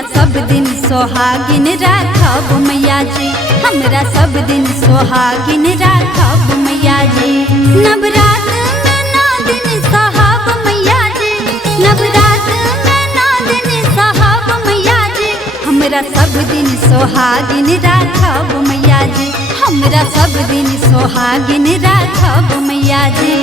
हमरा सब दिन सोहागिन राखब मैया जी, हमरा सब दिन सोहागिन राखब मैया जी। नवरात में 9 दिन सहब मैया जी, नवरात में 9 दिन सहब मैया जी, हमरा सब दिन सोहागिन राखब मैया जी, हमरा सब दिन सोहागिन राखब मैया जी।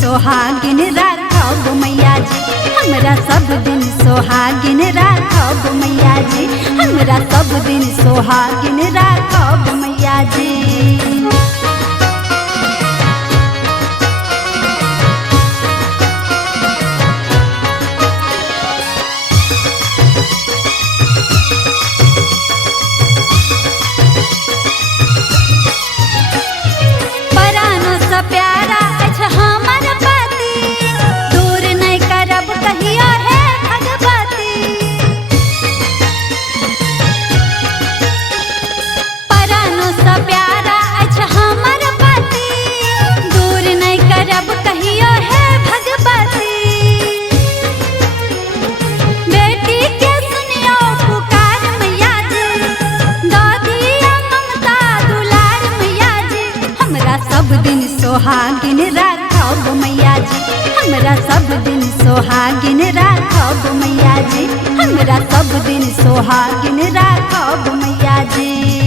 सोहागिन राखब मैया जी, हमरा सब दिन सोहागिन राखब मैया जी, हमरा सब दिन सोहागिन राखब मैया जी। सोहागिन राखब मैया जी, हमरा सब दिन सोहागिन राखब मैया जी, हमरा सब दिन सोहागिन राखब मैया जी।